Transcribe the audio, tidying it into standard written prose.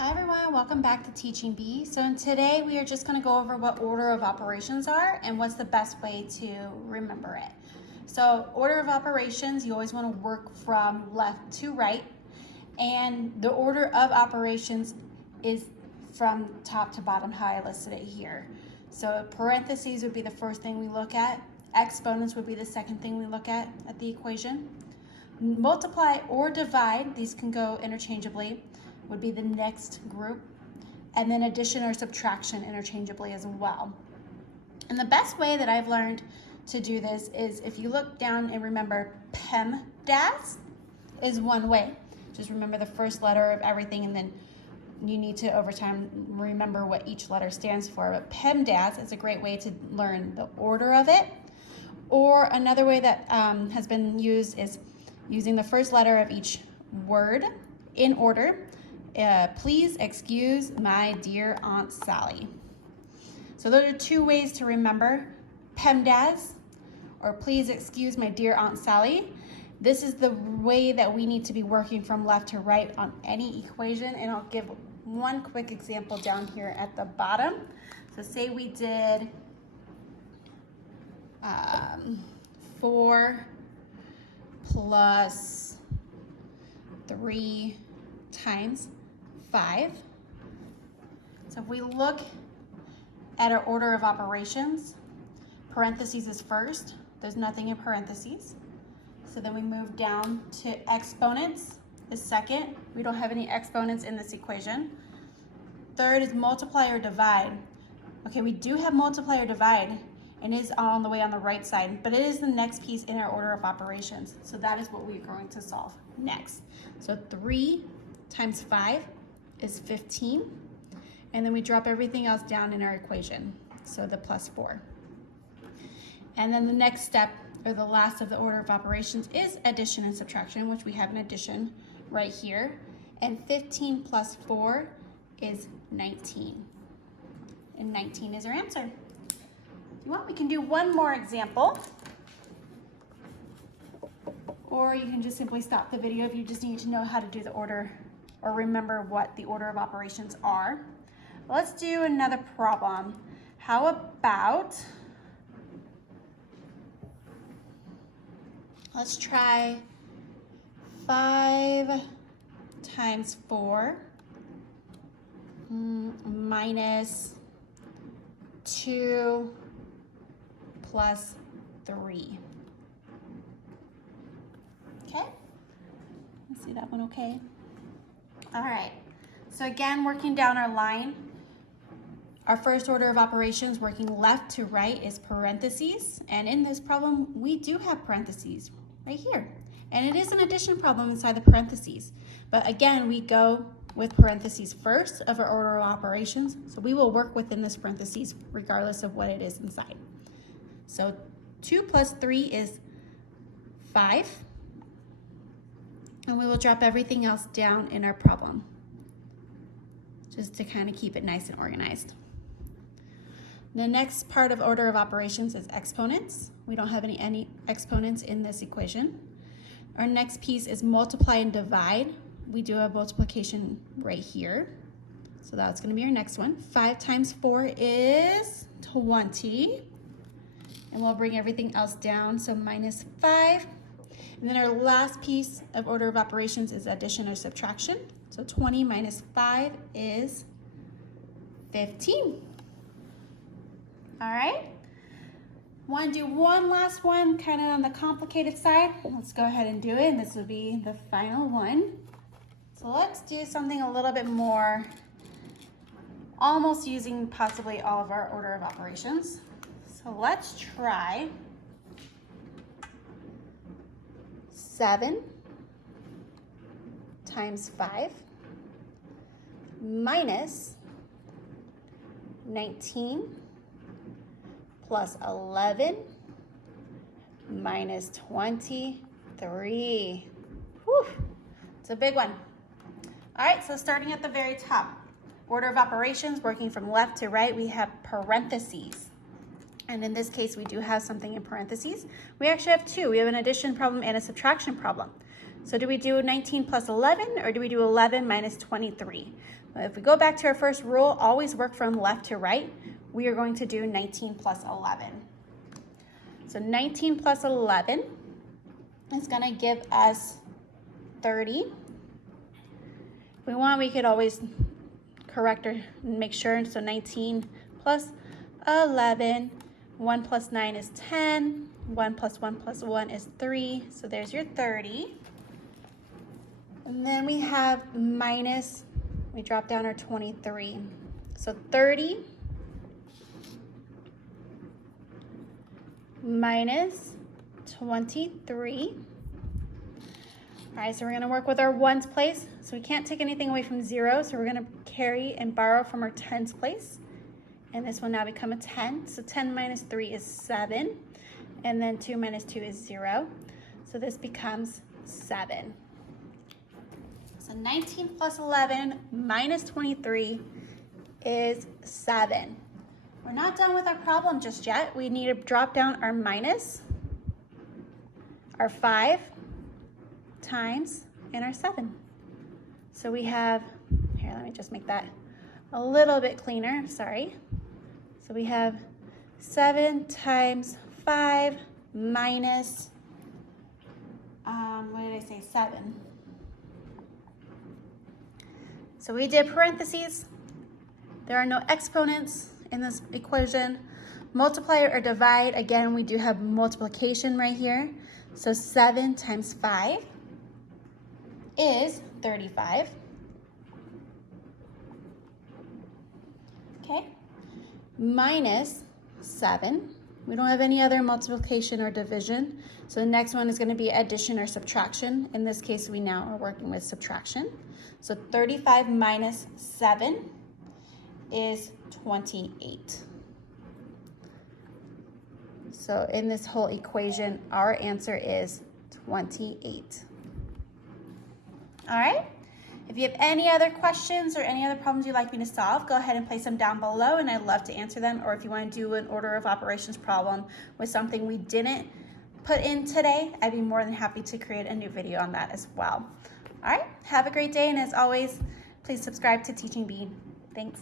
Hi everyone, welcome back to Teaching Bee. So today we are just going to go over what order of operations are and what's the best way to remember it. So order of operations, you always want to work from left to right, and the order of operations is from top to bottom, how I listed it here. So parentheses would be the first thing we look at, exponents would be the second thing we look at the equation. Multiply or divide, these can go interchangeably, would be the next group, and then addition or subtraction interchangeably as well. And the best way that I've learned to do this is if you look down and remember PEMDAS is one way. Just remember the first letter of everything, and then you need to over time remember what each letter stands for. But PEMDAS is a great way to learn the order of it. Or another way that has been used is using the first letter of each word in order. Please excuse my dear Aunt Sally. So those are two ways to remember PEMDAS or please excuse my dear Aunt Sally. This is the way that we need to be working from left to right on any equation, and I'll give one quick example down here at the bottom. So say we did 4 plus 3 times 5. So if we look at our order of operations, parentheses is first. There's nothing in parentheses. So then we move down to exponents is second. We don't have any exponents in this equation. Third is multiply or divide. Okay, we do have multiply or divide, and it is on the way on the right side, but it is the next piece in our order of operations. So that is what we're going to solve next. So 3 times 5 is 15, and then we drop everything else down in our equation, so the plus 4. And then the next step, or the last of the order of operations, is addition and subtraction, which we have an addition right here, and 15 plus 4 is 19, and 19 is our answer. If you want, we can do one more example, or you can just simply stop the video if you just need to know how to do the order or remember what the order of operations are. Let's do another problem. How about, let's try 5 times 4 minus 2 plus 3. Okay, let's see that one okay. All right, so again, working down our line, our first order of operations, working left to right, is parentheses. And in this problem, we do have parentheses right here. And it is an addition problem inside the parentheses. But again, we go with parentheses first of our order of operations. So we will work within this parentheses regardless of what it is inside. So 2 plus 3 is 5. And we will drop everything else down in our problem, just to kind of keep it nice and organized. The next part of order of operations is exponents. We don't have any exponents in this equation. Our next piece is multiply and divide. We do a multiplication right here. So that's going to be our next one. 5 times 4 is 20. And we'll bring everything else down, so minus 5. And then our last piece of order of operations is addition or subtraction. So 20 minus 5 is 15. All right. Want to do one last one, kind of on the complicated side? Let's go ahead and do it, and this will be the final one. So let's do something a little bit more, almost using possibly all of our order of operations. So let's try 7 times 5 minus 19 plus 11 minus 23. Whew, it's a big one. All right, so starting at the very top, order of operations, working from left to right, we have parentheses. And in this case, we do have something in parentheses. We actually have two. We have an addition problem and a subtraction problem. So do we do 19 plus 11 or do we do 11 minus 23? If we go back to our first rule, always work from left to right. We are going to do 19 plus 11. So 19 plus 11 is going to give us 30. If we want, we could always correct or make sure. So 19 plus 11, 1 plus 9 is 10, 1 plus 1 plus 1 is 3. So there's your 30. And then we have minus, we drop down our 23. So 30 minus 23. All right, so we're gonna work with our ones place. So we can't take anything away from 0, so we're gonna carry and borrow from our tens place. And this will now become a 10. So 10 minus 3 is 7. And then 2 minus 2 is 0. So this becomes 7. So 19 plus 11 minus 23 is 7. We're not done with our problem just yet. We need to drop down our minus, our 5 times, and our 7. So we have, here, let me just make that a little bit cleaner, sorry. So we have 7 times 5 minus, what did I say, 7. So we did parentheses. There are no exponents in this equation. Multiply or divide, again, we do have multiplication right here. So 7 times 5 is 35. Okay, minus 7. We don't have any other multiplication or division. So the next one is going to be addition or subtraction. In this case, we now are working with subtraction. So 35 minus 7 is 28. So in this whole equation, our answer is 28. All right. If you have any other questions or any other problems you'd like me to solve, go ahead and place them down below and I'd love to answer them. Or if you want to do an order of operations problem with something we didn't put in today, I'd be more than happy to create a new video on that as well. All right, have a great day, and as always, please subscribe to Teaching Bee. Thanks.